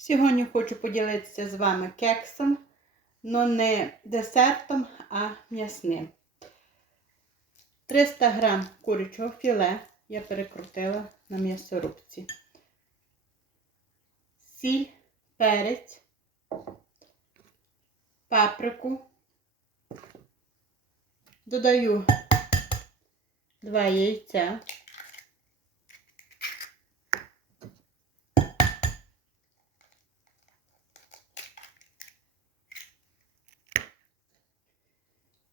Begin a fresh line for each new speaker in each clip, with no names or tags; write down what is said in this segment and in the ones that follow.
Сьогодні хочу поділитися з вами кексом, але не десертом, а м'ясним. 300 г курячого філе я перекрутила на м'ясорубці. Сіль, перець, паприку. Додаю 2 яйця.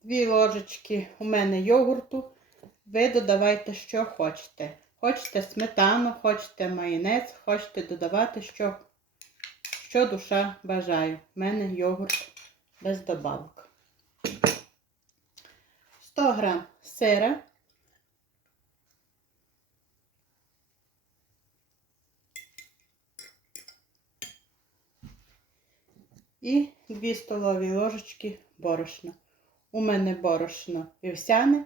Дві ложечки у мене йогурту. Ви додавайте, що хочете. Хочете сметану, хочете майонез, хочете додавати, що, що душа бажає. У мене йогурт без добавок. 100 грам сира. І 2 столові ложечки борошна. У мене борошно вівсяне.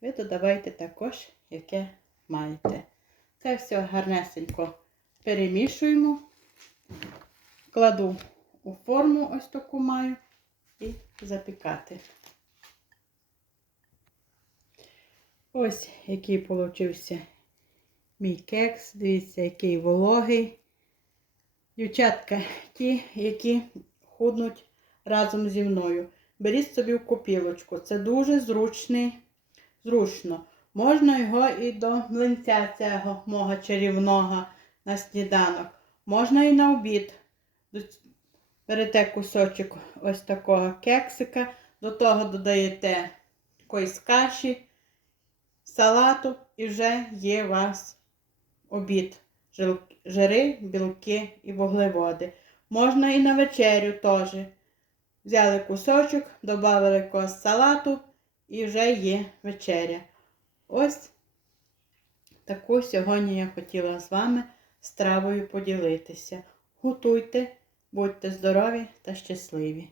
Ви додавайте також, яке маєте. Це все гарнесенько перемішуємо. Кладу у форму ось таку маю і запікати. Ось який получився мій кекс. Дивіться, який вологий. Дівчатка, ті, які худнуть разом зі мною. Беріть собі в копілочку. Це дуже зручний, зручно. Можна його і до млинця цього мого чарівного на сніданок. Можна і на обід. Берете кусочок ось такого кексика, до того додаєте якоїсь каші, салату і вже є у вас обід. Жири, білки і вуглеводи. Можна і на вечерю теж. Взяли кусочок, додали кос салату і вже є вечеря. Ось таку сьогодні я хотіла з вами стравою поділитися. Готуйте, будьте здорові та щасливі!